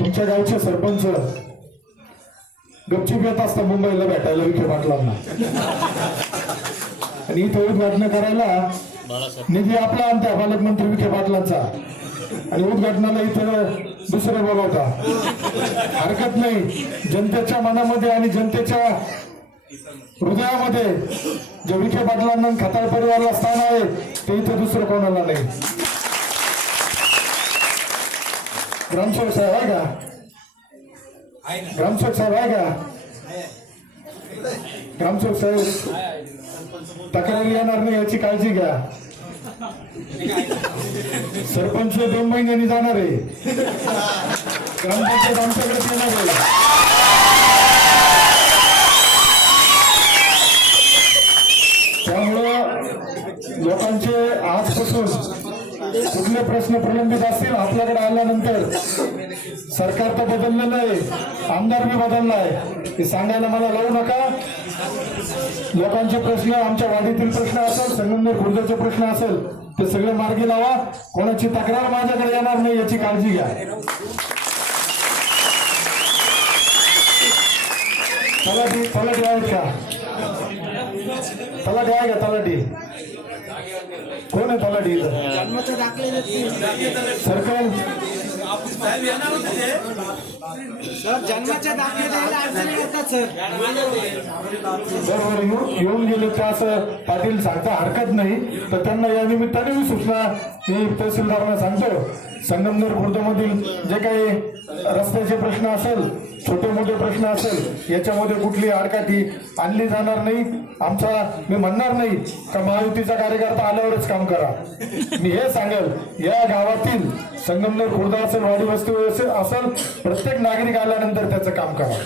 तुमच्या गावचे सरपंच गपचूप येत असतात मुंबईला भेटायला विखे पाटलांना, आणि इथे उद्घाटन करायला निधी आपला आणता पालकमंत्री विखे पाटलांचा, आणि उद्घाटनाला इथं दुसरे बोलवता. हरकत नाही. जनतेच्या मनामध्ये आणि जनतेच्या हृदयामध्ये जे विखे पाटलांना खताळ परिवाराला स्थान आहे ते इथं दुसरं कोणाला नाही. ग्रामसेवक साहेब आहे का? ग्रामसेवक साहेब आहे का? ग्रामसेवक साहेब तक्रारी येणार नाही याची काळजी घ्या. सरपंच 2 महिन्यांनी जाणार आहे. ग्रामपंचायत आमच्याकडे येणार आहे. त्यामुळं लोकांचे आजपासून कुठले प्रश्न प्रलंबित असतील आपल्याकडे आल्यानंतर, सरकार तर बदललेलं आहे, आमदार बी बदलला आहे, हे सांगायला मला लावू नका. लोकांचे प्रश्न, आमच्या वाडीतील प्रश्न असेल, संगमनेर खुर्दचे प्रश्न असेल, ते सगळे मार्गी लावा. कोणाची तक्रार माझ्याकडे येणार नाही याची काळजी घ्या. तलाठी आहेत का? तलाठी आहे का? तलाठी कोण आहे? तलाठी सर्कल जन्माच्या दाखले द्यायला अडचणी येतात सर. बरोबर येऊन गेले तर असं पाटील सांगता हरकत नाही. तर त्यांना या निमित्ताने मी सूचना मी तहसीलदारांना सांगतो, संगमनेर खुर्दमधील जे काही रस्त्याचे प्रश्न असेल, छोटे मोठे प्रश्न असेल, याच्यामध्ये कुठली आडकाठी आणली जाणार नाही. मी म्हणणार नाही का महायुतीचा कार्यकर्ता आल्यावरच काम करा. मी हे सांगेल, या गावातील संगमनेर खुर्द असेल, वाडी वस्ती असेल, प्रत्येक नागरिक आल्यानंतर त्याचं काम करा.